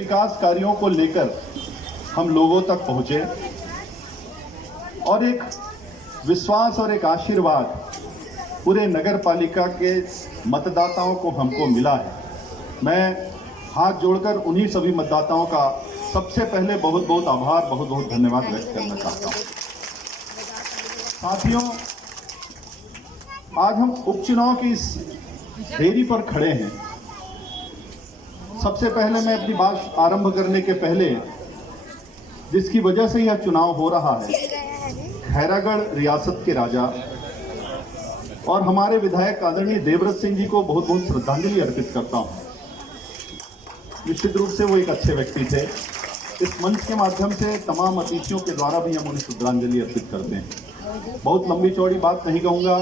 विकास कार्यों को लेकर हम लोगों तक पहुंचे और एक विश्वास और एक आशीर्वाद पूरे नगर पालिका के मतदाताओं को हमको मिला है। मैं हाथ जोड़कर उन्हीं सभी मतदाताओं का सबसे पहले बहुत बहुत आभार, बहुत बहुत धन्यवाद व्यक्त करना चाहता हूं। साथियों, आज हम उपचुनाव की इस देरी पर खड़े हैं। सबसे पहले मैं अपनी बात आरंभ करने के पहले जिसकी वजह से यह चुनाव हो रहा है, खैरागढ़ रियासत के राजा और हमारे विधायक आदरणीय देवव्रत सिंह जी को बहुत बहुत श्रद्धांजलि अर्पित करता हूं। निश्चित रूप से वो एक अच्छे व्यक्ति थे। इस मंच के माध्यम से तमाम अतिथियों के द्वारा भी हम उन्हें श्रद्धांजलि अर्पित करते हैं। बहुत लंबी चौड़ी बात नहीं कहूँगा,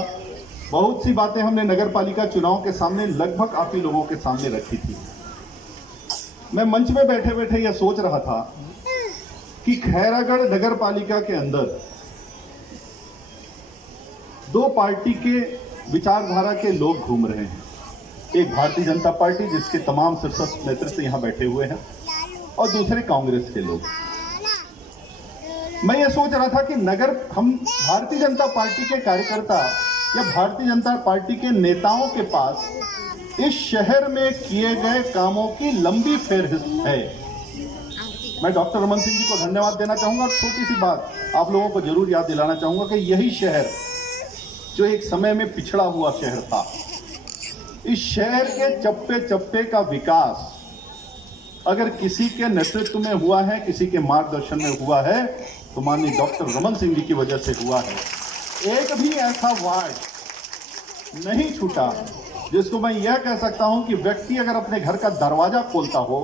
बहुत सी बातें हमने नगर पालिका चुनाव के सामने लगभग आप ही लोगों के सामने रखी थी। मैं मंच में बैठे बैठे यह सोच रहा था कि खैरागढ़ नगर पालिका के अंदर दो पार्टी के विचारधारा के लोग घूम रहे हैं। एक भारतीय जनता पार्टी जिसके तमाम शीर्षस्थ नेतृत्व यहां बैठे हुए हैं और दूसरे कांग्रेस के लोग। मैं ये सोच रहा था कि हम भारतीय जनता पार्टी के कार्यकर्ता या भारतीय जनता पार्टी के नेताओं के पास इस शहर में किए गए कामों की लंबी फेहरिस्त है। मैं डॉक्टर रमन सिंह जी को धन्यवाद देना चाहूंगा। छोटी सी बात आप लोगों को जरूर याद दिलाना चाहूंगा कि यही शहर जो एक समय में पिछड़ा हुआ शहर था, इस शहर के चप्पे चप्पे का विकास अगर किसी के नेतृत्व में हुआ है, किसी के मार्गदर्शन में हुआ है, तो माननीय डॉक्टर रमन सिंह जी की वजह से हुआ है। एक भी ऐसा वार्ड नहीं छूटा जिसको मैं यह कह सकता हूं कि व्यक्ति अगर अपने घर का दरवाजा खोलता हो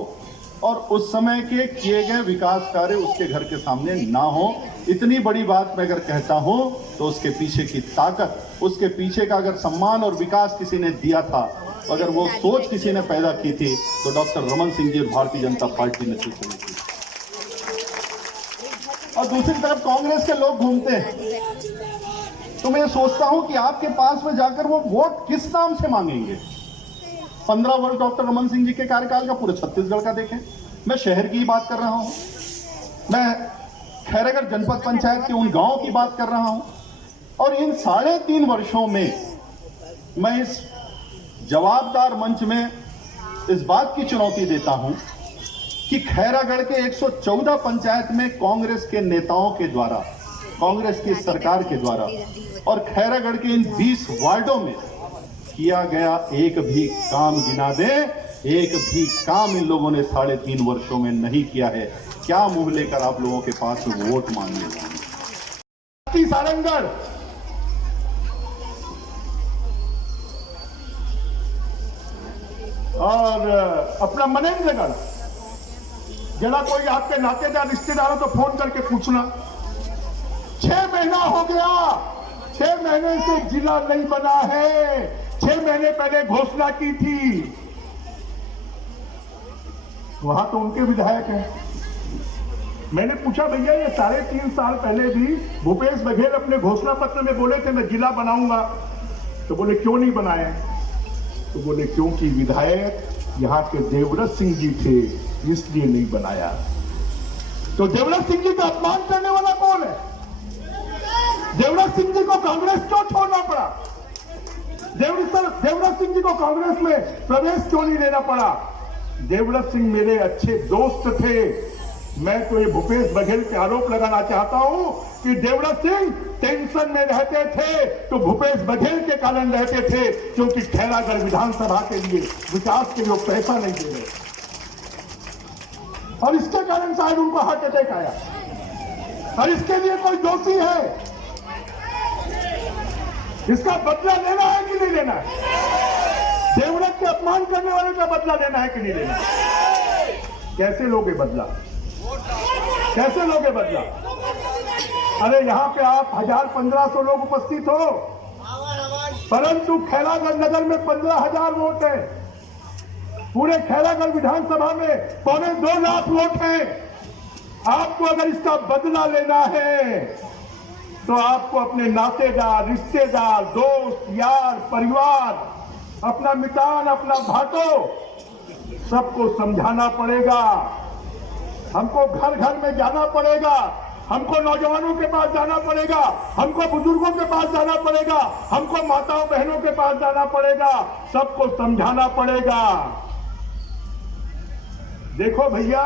और उस समय के किए गए विकास कार्य उसके घर के सामने ना हो। इतनी बड़ी बात मैं अगर कहता हूं तो उसके पीछे की ताकत, उसके पीछे का अगर सम्मान और विकास किसी ने दिया था, अगर वो सोच किसी ने पैदा की थी, तो डॉक्टर रमन सिंह जी भारतीय जनता पार्टी ने की थी। और दूसरी तरफ कांग्रेस के लोग घूमते हैं, तो मैं सोचता हूं कि आपके पास में जाकर वो वोट किस नाम से मांगेंगे। 15 वर्ष डॉक्टर रमन सिंह जी के कार्यकाल का पूरे छत्तीसगढ़ का देखें। मैं शहर की ही बात कर रहा हूं, मैं खैरागढ़ जनपद पंचायत के उन गांवों की बात कर रहा हूं। और इन 3.5 वर्षों में मैं इस जवाबदार मंच में इस बात की चुनौती देता हूं कि खैरागढ़ के 114 पंचायत में कांग्रेस के नेताओं के द्वारा, कांग्रेस की सरकार के द्वारा और खैरागढ़ के इन 20 वार्डों में किया गया एक भी काम गिना दे, एक भी काम इन लोगों ने 3.5 वर्षों में नहीं किया है। क्या मुंह लेकर आप लोगों के पास वोट मांगे। सारंगढ़ और अपना मनेंद्रगढ़, जरा कोई आपके नातेदार रिश्तेदार हो तो फोन करके पूछना। 6 महीना हो गया, 6 महीने से जिला नहीं बना है। 6 महीने पहले घोषणा की थी, वहां तो उनके विधायक हैं। मैंने पूछा, भैया ये 3.5 साल पहले भी भूपेश बघेल अपने घोषणा पत्र में बोले थे मैं जिला बनाऊंगा, तो बोले क्यों नहीं बनाए? तो बोले क्योंकि विधायक यहाँ के देवव्रत सिंह जी थे इसलिए नहीं बनाया। तो देवव्रत सिंह जी का अपमान करने वाला कौन है? देवव्रत सिंह जी को कांग्रेस क्यों छोड़ना पड़ा? देवव्रत सिंह जी को कांग्रेस में प्रवेश क्यों नहीं लेना पड़ा? देवव्रत सिंह मेरे अच्छे दोस्त थे। मैं तो ये भूपेश बघेल पे आरोप लगाना चाहता हूं कि देवव्रत सिंह टेंशन में रहते थे तो भूपेश बघेल के कारण रहते थे, क्योंकि खैरागढ़ विधानसभा के लिए विकास के लिए पैसा नहीं दे रहे और इसके कारण शायद उनको हार्ट अटैक आया। और इसके लिए कोई दोषी है, इसका बदला लेना है कि नहीं लेना है? देवव्रत के अपमान करने वाले का बदला लेना है कि नहीं लेना? कैसे लोगे बदला? कैसे लोगे बदला? अरे यहाँ पे आप 1000-1500 लोग उपस्थित हो, परंतु खैरागढ़ नगर में 15,000 वोट है। पूरे खैरागढ़ विधानसभा में 2.25 लाख वोट है। आपको अगर इसका बदला लेना है तो आपको अपने नातेदार, रिश्तेदार, दोस्त, यार, परिवार, अपना मितान, अपना भाटो, सबको समझाना पड़ेगा हमको घर घर में जाना पड़ेगा, हमको नौजवानों के पास जाना पड़ेगा, हमको बुजुर्गों के पास जाना पड़ेगा, हमको माताओं बहनों के पास जाना पड़ेगा, सबको समझाना पड़ेगा। देखो भैया,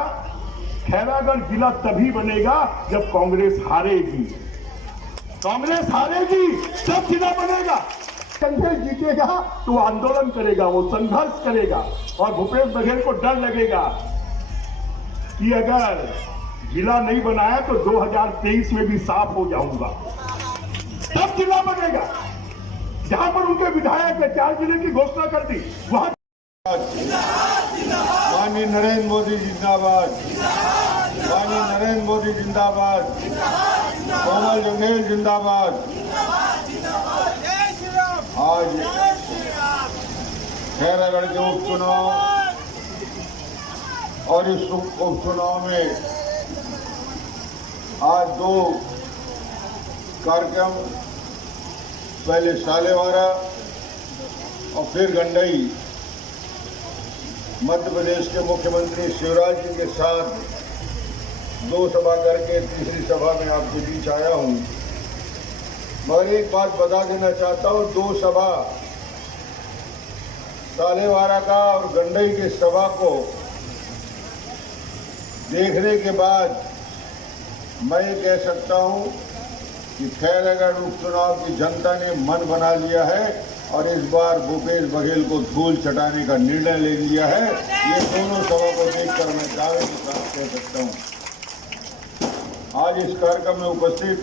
खैरागढ़ जिला तभी बनेगा जब कांग्रेस हारेगी। कांग्रेस हारेगी तब जिला बनेगा। कांग्रेस जीतेगा तो आंदोलन करेगा, वो संघर्ष करेगा, और भूपेश बघेल को डर लगेगा कि अगर जिला नहीं बनाया तो 2023 में भी साफ हो जाऊंगा। तब जिला बनेगा। जहां पर उनके विधायक ने 4 जिले की घोषणा कर दी, वहां माननीय नरेंद्र मोदी जिंदाबाद, माननीय नरेंद्र मोदी जिंदाबाद, कोमल जंगेल जिंदाबाद। आज खैरागढ़ के उपचुनाव और इस उपचुनाव में आज 2 कार्यक्रम, पहले सालेवाड़ा और फिर गंडई। मध्य प्रदेश के मुख्यमंत्री शिवराज जी के साथ 2 सभा करके तीसरी सभा में आपके बीच आया हूं। मगर एक बात बता देना चाहता हूं, 2 सभा सालेवाड़ा का और गंडई के सभा को देखने के बाद मैं ये कह सकता हूं कि खैरागढ़ उपचुनाव की जनता ने मन बना लिया है और इस बार भूपेश बघेल को धूल चटाने का निर्णय ले लिया है। ये दोनों सभा को देखकर मैं दावे के साथ कह सकता हूं। आज इस कार्यक्रम में उपस्थित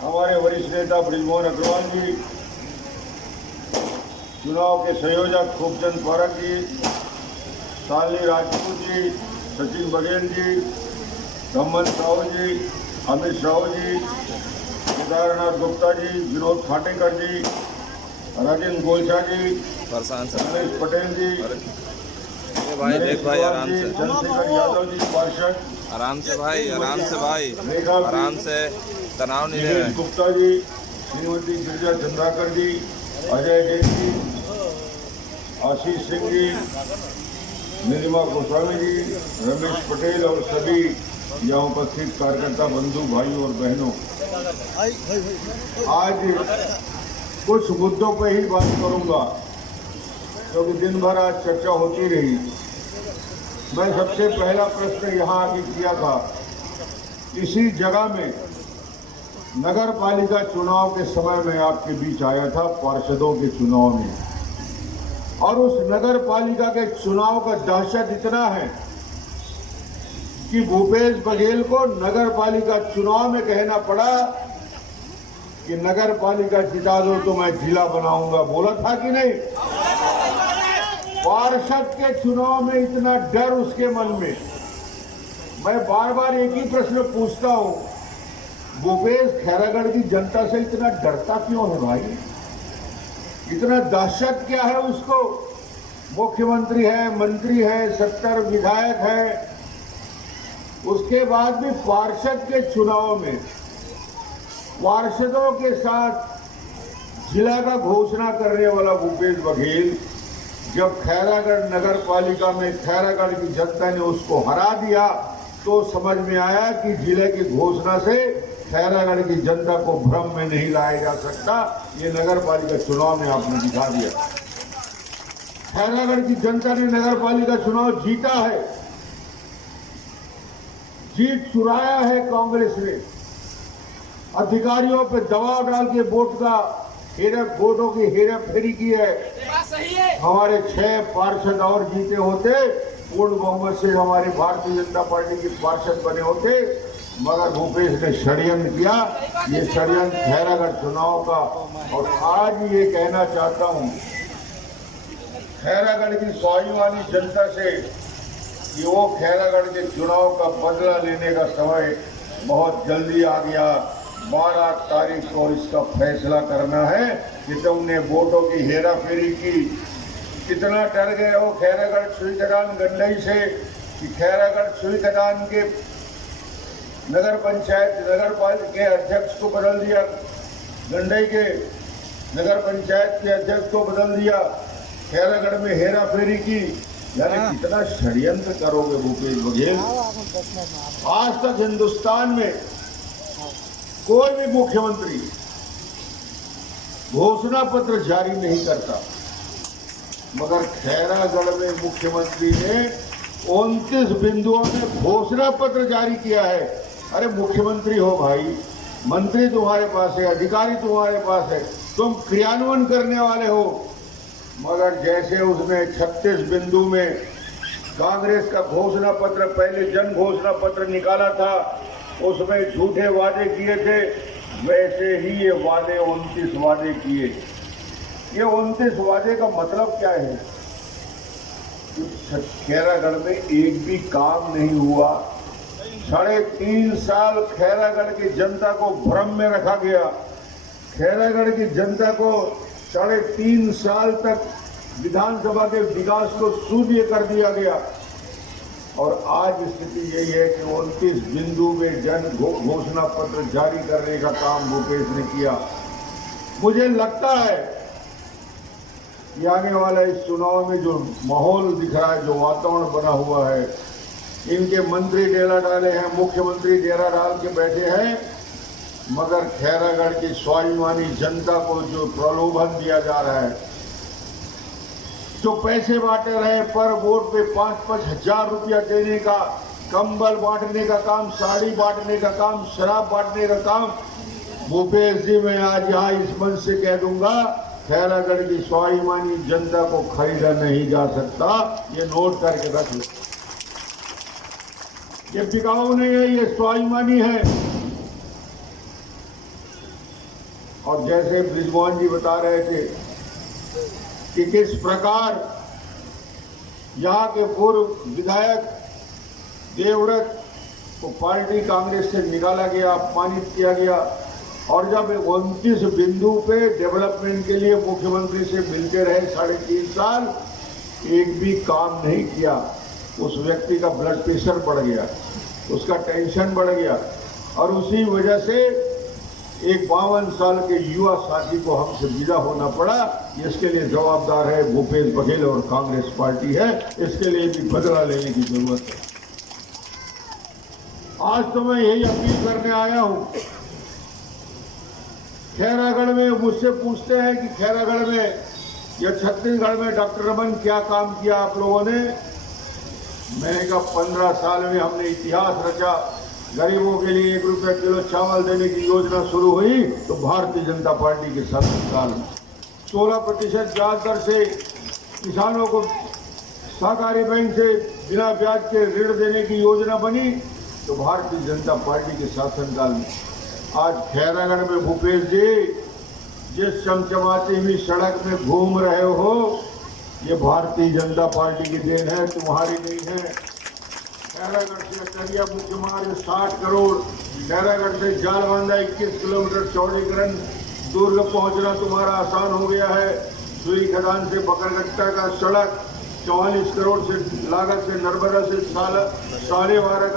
हमारे वरिष्ठ नेता ब्रिजमोहन अग्रवाल जी, चुनाव के संयोजक खूबचंद पारक जी, शालिनी राजपूत जी, सचिन बघेल जी, दमन साहू जी, अमित साहू जी, केदारनाथ गुप्ता जी, विनोद फाटेकर जी, राजेंद्र गोलचा जी, रमेश पटेल जी, भाई देख भाई आराम से, चंद्रशेखर यादव जी पार्षद, आराम से भाई, आराम से भाई, आराम से, तनाव नहीं ले। गुप्ता जी, श्रीमती गिरिजा चंद्राकर जी, अजय जैन जी, आशीष सिंह जी, नीलिमा गोस्वामी जी, रमेश पटेल और सभी यहाँ उपस्थित कार्यकर्ता बंधु भाई और बहनों, आज कुछ मुद्दों पर ही बात करूंगा क्योंकि दिन भर आज चर्चा होती रही। मैं सबसे पहला प्रश्न यहाँ आगे किया था, इसी जगह में नगर पालिका चुनाव के समय में आपके बीच आया था, पार्षदों के चुनाव में, और उस नगर पालिका के चुनाव का दहशत इतना है कि भूपेश बघेल को नगर पालिका चुनाव में कहना पड़ा कि नगर पालिका जिता दो तो मैं जिला बनाऊंगा। बोला था कि नहीं? पार्षद के चुनाव में इतना डर उसके मन में। मैं बार बार एक ही प्रश्न पूछता हूं, भूपेश खैरागढ़ की जनता से इतना डरता क्यों है भाई? इतना दहशत क्या है उसको? मुख्यमंत्री है, मंत्री है, 70 विधायक है, उसके बाद भी पार्षद के चुनाव में पार्षदों के साथ जिला का घोषणा करने वाला भूपेश बघेल जब खैरागढ़ नगर पालिका में खैरागढ़ की जनता ने उसको हरा दिया तो समझ में आया कि जिले की घोषणा से खैरागढ़ की जनता को भ्रम में नहीं लाया जा सकता। ये नगर पालिका चुनाव में आपने दिखा दिया। खैरागढ़ की जनता ने नगर पालिका चुनाव जीता है, जीत चुराया है कांग्रेस ने। अधिकारियों पे दबाव डाल के वोटों की हेरा फेरी की है। हमारे 6 पार्षद और जीते होते, पूर्ण बहुमत से हमारे भारतीय जनता पार्टी के पार्षद बने होते, मगर भूपेश ने षड्यंत्र किया। ये षड्यंत्र खैरागढ़ चुनाव का। और आज ये कहना चाहता हूं खैरागढ़ की स्वाभिमानी जनता से कि वो खैरागढ़ के चुनाव का बदला लेने का समय बहुत जल्दी आ गया। 12 तारीख को इसका फैसला करना है कि तुमने वोटों की हेरा फेरी की। कितना डर गए हो खैरागढ़ सुईकदान गंडई से कि खैरागढ़ सुईकदान के नगर पालिका के अध्यक्ष को बदल दिया, गंडई के नगर पंचायत के अध्यक्ष को बदल दिया, खैरागढ़ में हेरा फेरी की। यानी कितना षड्यंत्र करोगे भूपेश बघेल। आज तक हिंदुस्तान में कोई भी मुख्यमंत्री घोषणा पत्र जारी नहीं करता, मगर खैरागढ़ में मुख्यमंत्री ने 29 बिंदुओं में घोषणा पत्र जारी किया है। अरे मुख्यमंत्री हो भाई, मंत्री तुम्हारे पास है, अधिकारी तुम्हारे पास है, तुम क्रियान्वयन करने वाले हो। मगर जैसे उसने 36 बिंदु में कांग्रेस का घोषणा पत्र, पहले जन घोषणा पत्र निकाला था, उसमें झूठे वादे किए थे, वैसे ही ये वादे 29 वादे किए। ये 29 वादे का मतलब क्या है? खैरागढ़ में एक भी काम नहीं हुआ। 3.5 साल खैरागढ़ की जनता को भ्रम में रखा गया। खैरागढ़ की जनता को 3.5 साल तक विधानसभा के विकास को शून्य कर दिया गया। और आज स्थिति यही है कि 29 बिंदु में जन घोषणा पत्र जारी करने का काम भूपेश ने किया। मुझे लगता है कि आने वाला इस चुनाव में जो माहौल दिख रहा है, जो वातावरण बना हुआ है, इनके मंत्री डेरा डाले हैं, मुख्यमंत्री डेरा डाल के बैठे हैं, मगर खैरागढ़ की स्वाभिमानी जनता को जो प्रलोभन दिया जा रहा है, जो पैसे बांटे रहे पर वोट पे 5-5 हजार रुपया देने का, कंबल बांटने का काम, साड़ी बांटने का काम, शराब बांटने का काम, भूपेश जी मैं आज यहाँ इस मंच से कह दूंगा, खैरागढ़ की स्वाभिमानी जनता को खरीदा नहीं जा सकता। ये नोट करके रख लो। ये बिकाऊ नहीं है, ये स्वाभिमानी है। और जैसे ब्रिजमोहन जी बता रहे थे कि किस प्रकार यहाँ के पूर्व विधायक देवव्रत को पार्टी कांग्रेस से निकाला गया, अपमानित किया गया, और जब 29 बिंदु पे डेवलपमेंट के लिए मुख्यमंत्री से मिलते रहे 3.5 साल, एक भी काम नहीं किया। उस व्यक्ति का ब्लड प्रेशर बढ़ गया, उसका टेंशन बढ़ गया, और उसी वजह से एक 52 साल के युवा साथी को हमसे विदा होना पड़ा। इसके लिए जवाबदार है भूपेश बघेल और कांग्रेस पार्टी है। इसके लिए भी बदला लेने की जरूरत है। आज तो मैं यही अपील करने आया हूं। खैरागढ़ में मुझसे पूछते हैं कि खैरागढ़ में या छत्तीसगढ़ में डॉक्टर रमन क्या काम किया आप लोगों ने? मैंने कहा 15 साल में हमने इतिहास रचा। गरीबों के लिए 1 रुपया किलो चावल देने की योजना शुरू हुई तो भारतीय जनता पार्टी के शासनकाल में 16% ब्याज दर से किसानों को सहकारी बैंक से बिना ब्याज के ऋण देने की योजना बनी तो भारतीय जनता पार्टी के शासनकाल में। आज खैरागढ़ में भूपेश जी जिस चमचमाती हुई सड़क में घूम रहे हो, ये भारतीय जनता पार्टी की देन है, तुम्हारी नहीं है। खैरागढ़ से करिया मुख्य मार्ग 60 करोड़, खैरागढ़ से जालबांधा 21 किलोमीटर चौड़ीकरण, दुर्ग पहुंचना तुम्हारा आसान हो गया है। सुई खदान से बकरगट्टा का सड़क 44 करोड़ से लागत से नर्मदा से 12.5